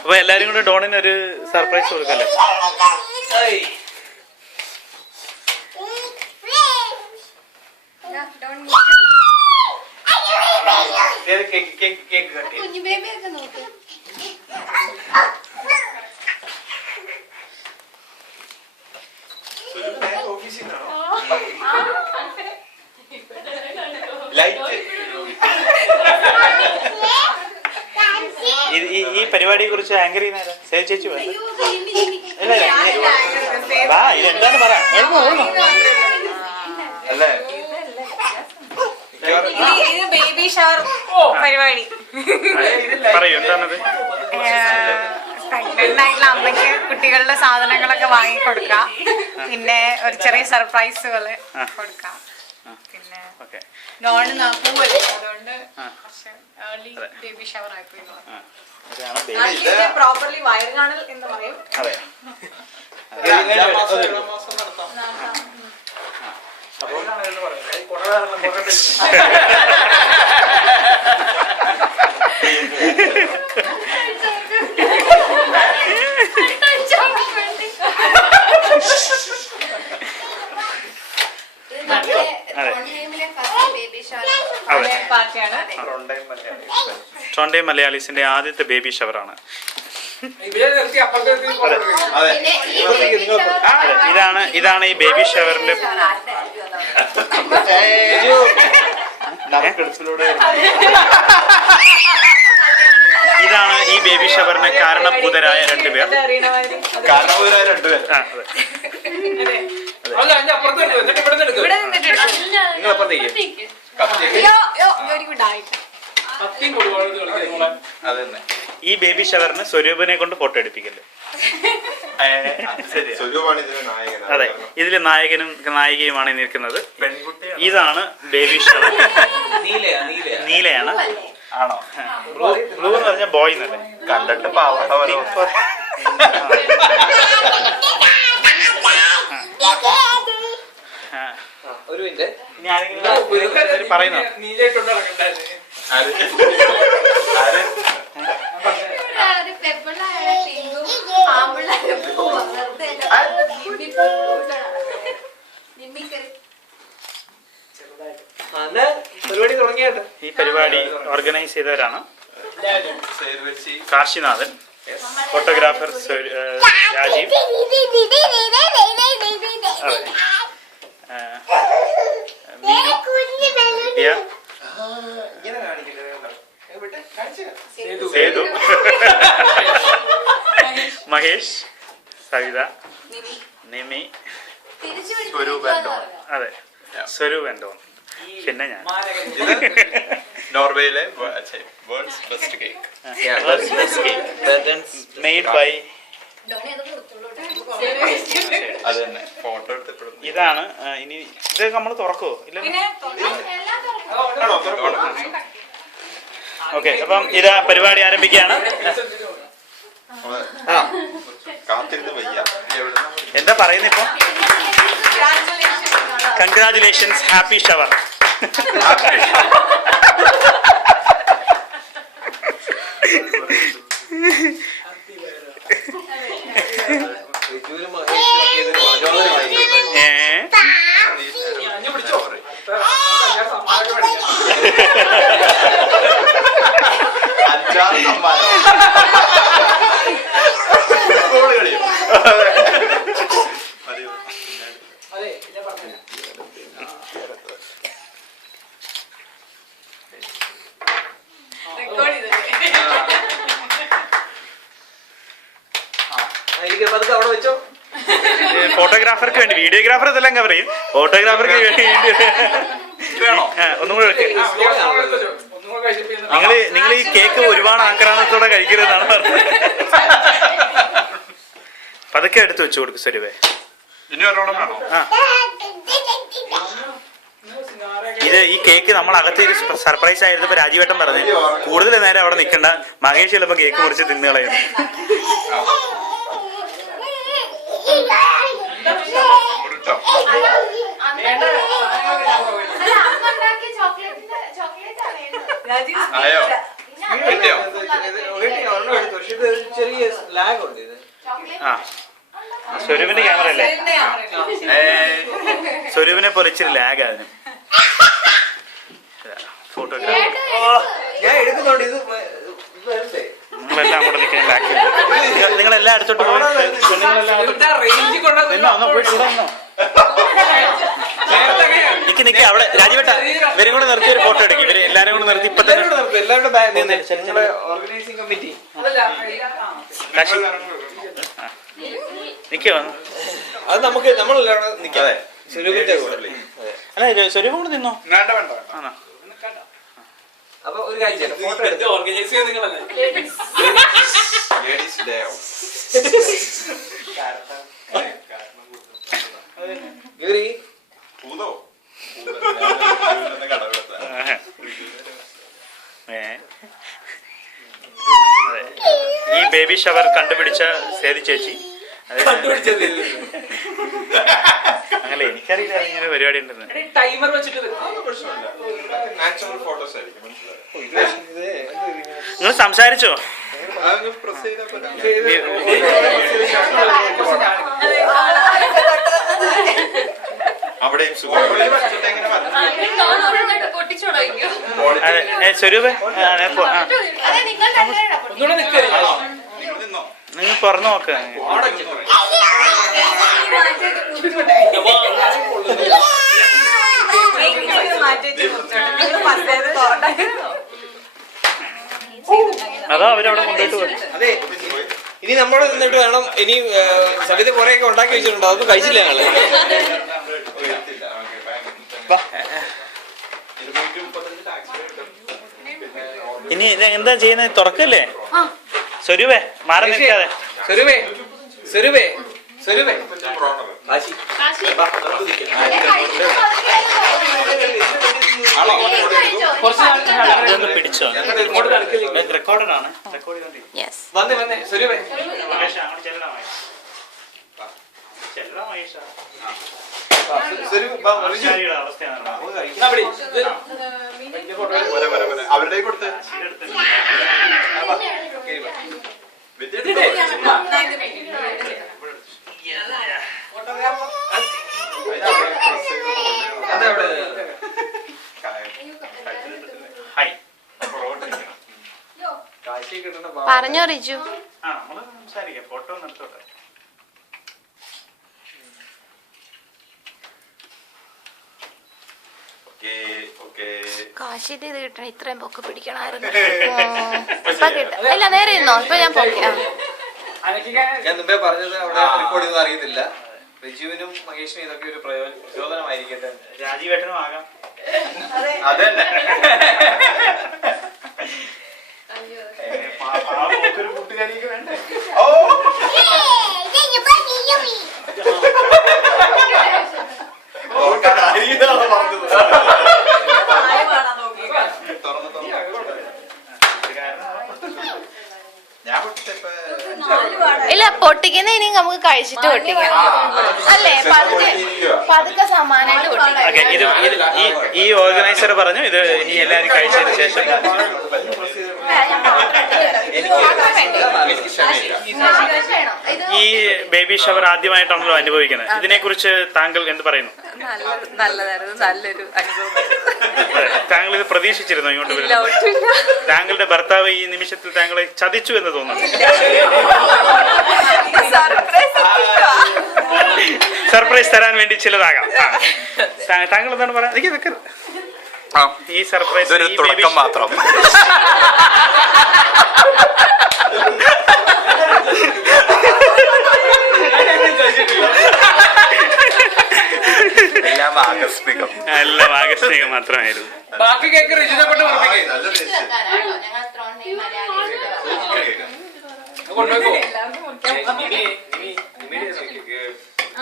അപ്പൊ എല്ലാരും കൂടെ ഡോണിന് ഒരു സർപ്രൈസ് കൊടുക്കല്ലേ? ഈ പരിപാടിയെ കുറിച്ച് ആങ്കർ ചെയ്യുന്ന സേവ് ചേച്ചി ഇതെന്താന്ന് പറ അല്ലേ? ബേബി ഷവർ പരിപാടി പറയൂ, എന്താണത്? പ്രഗ്നന്റ് ആയിട്ടുള്ള അമ്മയ്ക്ക് കുട്ടികളുടെ സാധനങ്ങളൊക്കെ വാങ്ങിക്കൊടുക്കാം, പിന്നെ ഒരു ചെറിയ സർപ്രൈസുകള് കൊടുക്കാം. പിന്നെ നോണ് പൂവല്ലേ, അതുകൊണ്ട് ഏർലി ബേബി ഷവർ ആയിപ്പോയി. പ്രോപ്പർലി വയറ് കാണൽ എന്ന് പറയും. ട്രോണ്ടേം മലയാളീസിന്റെ ആദ്യത്തെ ബേബി ഷവറാണ്. ഇതാണ് ഈ ബേബി ഷവറിന്റെ ഇതാണ് ഈ ബേബി ഷവറിന് കാരണഭൂതരായ രണ്ടുപേർ. ഈ ബേബി ഷവറിന് സ്വരൂപനെ കൊണ്ട് ഫോട്ടോ എടുപ്പിക്കല്ലേ? അതെ, ഇതില് നായകനും നായികയുമാണ് നിൽക്കുന്നത്. ഇതാണ് ബേബി ഷവർ. നീലയാണ്. ആണോ? ബ്ലൂ എന്ന് പറഞ്ഞ ബോയ് എന്നല്ലേ? കണ്ടിട്ട് ഒരു മിനിറ്റ്, പറയുന്നോ? ഈ പരിപാടി ഓർഗനൈസ് ചെയ്തവരാണ് കാശിനാഥൻ, ഫോട്ടോഗ്രാഫർ രാജീവ്, സേതു, മഹേഷ്, സവിത, നിമി, അതെ സ്വരൂപ് എന്തോൺ, പിന്നെ ഞാൻ. നോർവേയിലെ world's best cake made by. Photo. ഇതാണ് ഇനി ഇത് നമ്മൾ തുറക്കുവോ? ഇല്ല. ഓക്കെ, അപ്പം ഇതാ പരിപാടി ആരംഭിക്കുകയാണ്. എന്താ പറയുന്നത് ഇപ്പൊ? Congratulations, happy shower. ഫോട്ടോഗ്രാഫർക്ക് വേണ്ടി, വീഡിയോഗ്രാഫർ ഇതെല്ലാം കവർ ചെയ്യും. ഫോട്ടോഗ്രാഫർക്ക് വേണ്ടി ഒന്നും കൂടെ നിങ്ങൾ ഈ കേക്ക് ഒരുപാട് ആക്രാന്തത്തോടെ കഴിക്കരുതെന്നാണ് പറഞ്ഞത്. പതുക്കെ എടുത്ത് വെച്ചു കൊടുക്കും സ്വരൂപേ. ഇത് ഈ കേക്ക് നമ്മൾ അകത്തേക്ക് സർപ്രൈസ് ആയിരുന്നപ്പോ രാജീവേട്ടൻ പറഞ്ഞു കൂടുതൽ നേരം അവിടെ നിൽക്കണ്ട, മഹേഷ് ചിലപ്പോ കേക്ക് മുറിച്ച് തിന്നുകളയുന്നു. ചെറിയ ലാഗ് ഉണ്ട് ഇത്. ആ സ്വരൂപിന്റെ ക്യാമറ അല്ലേ? സ്വരൂപിനെ പോലെ ഇച്ചിരി ലാഗ് അതിന്. ഫോട്ടോഗ്രാഫി ഞാൻ എടുക്കുന്നുണ്ട്. ഇത് വരണ്ടേ? നിങ്ങളെല്ലാം കൂടെ നിൽക്കാൻ ബാക്കി നിങ്ങളെല്ലാം അടുത്തോട്ട് പോയി നിക്ക് അവിടെ രാജീവേട്ട ഇവരും കൂടെ നിർത്തി ഒരു ഫോട്ടോ എടുക്കും. ഇവര് എല്ലാരും കൂടെ നിർത്തി ഇപ്പൊ തന്നെ എല്ലാവരുടെ ഓർഗനൈസിംഗ് കമ്മിറ്റി കാശി നിക്കോ അത് നമുക്ക് നമ്മളെല്ലാം നിൽക്കാതെ സ്വരൂപിന്റെ കൂടെ. അല്ല സ്വരൂപം കൂടെ നിന്നോ? ആണോ? അപ്പൊ ഒരു കാര്യം ഫോട്ടോ എടുത്ത് ഓർഗനൈസ് ചെയ്യാൻ നിങ്ങളല്ലേ? ഈ ബേബി ഷവർ കണ്ടുപിടിച്ച സേതി ചേച്ചി അങ്ങനെ എനിക്കറിയില്ല ഇങ്ങനെ പരിപാടി ഉണ്ടെന്ന്. ടൈമർ വെച്ചിട്ട് നിങ്ങൾ സംസാരിച്ചോ? അവിടെയും സ്വരൂപേ നിങ്ങൾ തുറന്നു നോക്ക. അതോ അവരവിടെ കൊണ്ടുപോയിട്ട് പോയി. അതെ ഇനി നമ്മൾ നിന്നിട്ട് വേണം. ഇനി സവിത കുറെ ഒക്കെ ഉണ്ടാക്കി വെച്ചിട്ടുണ്ടോ? അതൊന്നും കഴിച്ചില്ല ഞങ്ങള്. ഇനി എന്താ ചെയ്യുന്നത്? തുറക്കല്ലേ സ്വരൂപേ? മാറി നിൽക്കാതെ. സ്വരൂപേ സ്വരൂപേ സ്വരൂപേ ഇതൊന്ന് പിടിച്ചോ? റെക്കോർഡാണ്. വന്നേ വന്നേ സ്വരൂപേ. അവരുടെ കൊടുത്ത് പറഞ്ഞോ റിജു. സംസാരിക്കാം. ഫോട്ടോ നിർത്തോട്ടെ. കാശിന്റെ ഇത് കിട്ടണം. ഇത്രയും പൊക്കെ പിടിക്കണമായിരുന്നു. ഇപ്പൊ കിട്ടും. ഇല്ല നേരെ ഇരുന്നോ. ഇപ്പൊ ഞാൻ പൊക്കാം. ഞാൻ മുമ്പേ പറഞ്ഞത് അവിടെ റെക്കോർഡ് ഒന്നും അറിയത്തില്ല. റിജുവിനും മഹേഷിനും ഇതൊക്കെ ഒരു പ്രചോദനമായിരിക്കട്ടെ. രാജീവേട്ടനും ആകാം. അതന്നെ കൂട്ടുകാരിക്ക് വേണ്ടേ? ഓ ഇല്ല പൊട്ടിക്കുന്ന ഇനി നമുക്ക് കഴിച്ചിട്ട് പൊട്ടിക്കാം അല്ലേ? പതുക്കെ സമാനായിട്ട് പൊട്ടിക്കാം. ഈ ഓർഗനൈസർ പറഞ്ഞു ഇത് ഇനി എല്ലാരും കഴിച്ചതിന് ശേഷം ഈ ബേബി ഷവർ ആദ്യമായിട്ടാണല്ലോ അനുഭവിക്കുന്നത്. ഇതിനെ കുറിച്ച് താങ്കൾ എന്ത് പറയുന്നു? നല്ലതായിരുന്നു. നല്ലൊരു അനുഭവം. താങ്കൾ ഇത് പ്രതീക്ഷിച്ചിരുന്നോ ഇങ്ങോട്ട് വരുന്നത്? താങ്കളുടെ ഭർത്താവ് ഈ നിമിഷത്തിൽ താങ്കളെ ചതിച്ചു എന്ന് തോന്നുന്നു. സർപ്രൈസ് തരാൻ വേണ്ടി ചിലതാകാം. താങ്കൾ എന്താണ് പറയാ? എനിക്ക് ഈ സർപ്രൈസ് തുടക്കം മാത്രം. എല്ലാം ആകസ്മികം. എല്ലാം ആകസ്മികം മാത്രമായിരുന്നു. ബാക്കി കേക്ക് റിജുനെ കൊണ്ട് കൊണ്ടുപോയി